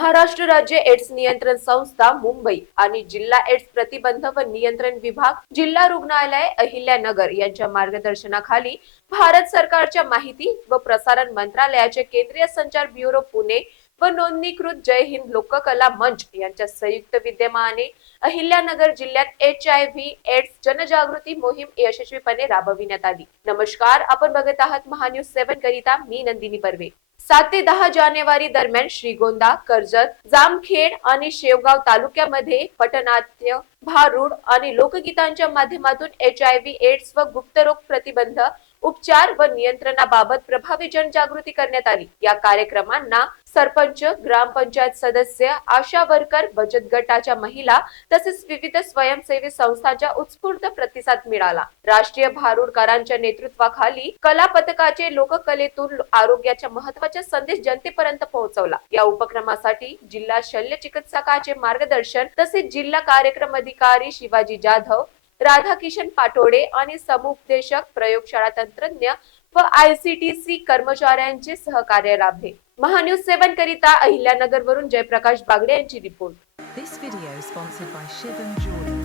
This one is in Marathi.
महाराष्ट्र राज्य एड्स नियंत्रण संस्था मुंबई आणि जिल्हा एड्स प्रतिबंध व नियंत्रण विभाग जिल्हा रुग्णालय अहिल्यानगर यांच्या मार्गदर्शनाखाली भारत सरकारच्या माहिती व प्रसारण मंत्रालयाचे केंद्रीय संचार ब्युरो पुणे व नोंदणीकृत जय हिंद लोककला मंच यांच्या संयुक्त विद्यमाने अहिल्यानगर जिल्ह्यात HIV एड्स जनजागृती मोहीम यशस्वीपणे राबविण्यात आली। नमस्कार, आपण बघत आहात महान्यूज 7 करिता मी नंदिनी बर्वे। 7 ते 10 जानेवारी दरम्यान श्रीगोंदा, कर्जत, जामखेड आणि शेवगाव तालुक्यामध्ये पटनाट्य, भारुड आणि लोकगीतांच्या माध्यमातून HIV एड्स व गुप्तरोग प्रतिबंध, उपचार व नियंत्रणाबाबत प्रभावी जनजागृती करण्यात आली। या कार्यक्रमांना सरपंच, ग्रामपंचायत सदस्य, आशा वर्कर, बचत गटाच्या महिला तसेच विविध स्वयंसेवी संस्थांचा उत्स्फूर्त प्रतिसाद मिळाला। राष्ट्रीय भारुडकरांच्या नेतृत्वाखाली कला पथकाचे लोककलेतून आरोग्याच्या महत्त्वाचा संदेश जनतेपर्यंत पोहोचवला। या उपक्रमासाठी जिल्हा शल्य चिकित्सकाचे मार्गदर्शन तसेच जिल्हा कार्यक्रम अधिकारी शिवाजी जाधव, राधाकिशन पाटोडे आणि समुपदेशक, प्रयोगशाळा तंत्रज्ञ व ICTC कर्मचाऱ्यांचे सहकार्य लाभले। महान्यूज 7 करिता अहिल्यानगर वरून जयप्रकाश बागडे यांची report. This video is sponsored by Shivam Jewelry.